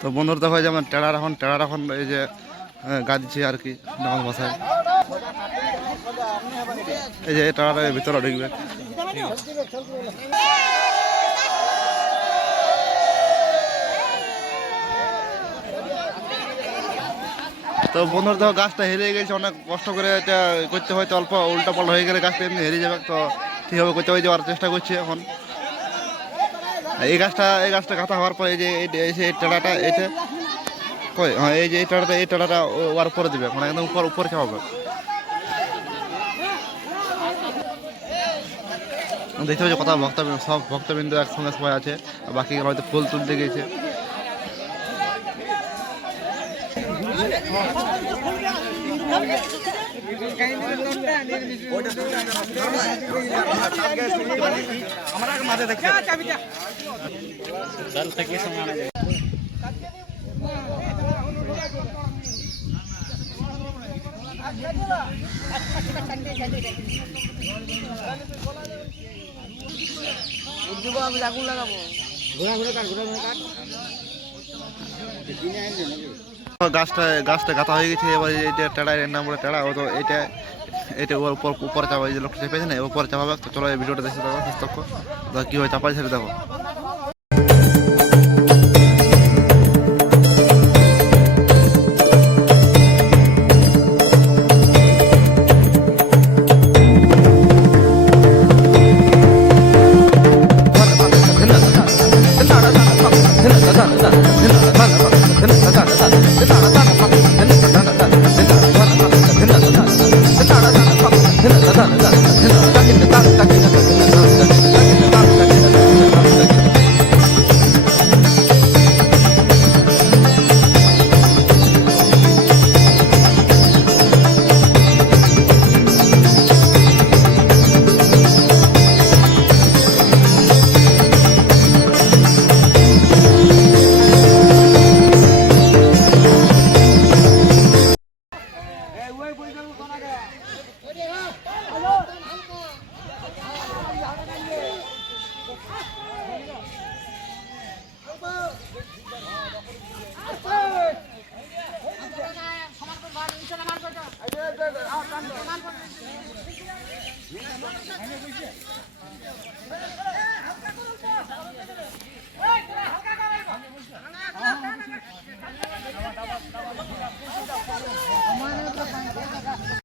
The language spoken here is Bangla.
তো বন্ধুরা দেখো যেমন টেড়ার এখন টেড়ার এখন এই যে গাঁদছে আর কি ডাঙর ভাষায়। এই যে টেড়াটা ভিতরে ঢুকবে। তো বন্ধুর দেখো গাছটা হেরে গেছে, অনেক কষ্ট করে এটা করতে হয়তো অল্প উল্টা পাল্টা হয়ে গেলে গাছটা এমনি হেরিয়ে যাবে, তো ঠিকভাবে করতে হয়ে যাওয়ার চেষ্টা করছি এখন। এই গাছটা এই গাছটা কাটা হওয়ার পর এই যে এই টেড়াটা এটা কই? হ্যাঁ এই যে এই টেড়াটা এই টেড়াটা ও- ওর উপরে দেবে মানে একদম উপর উপরে চাপাবে দেখতে পাচ্ছি কথা ভক্ত সব ভক্তবিন্দু একসঙ্গে সবাই আছে বাকি হয়তো ফুল তুলতে Jangan lupa like, share, dan subscribe গাছটা গাছটা গাঁথা হয়ে গেছে, এবার এটা টেড়া, এর নাম বলে টেড়া তো এটা এটা ওর উপর উপরে চাপা যে লোকটা চেপেছে না উপরে চাপাবে তো চলো এই ভিডিওটা দেখে দেখো কী হয় চাপাই ছেড়ে দেখো 三个，三个，三，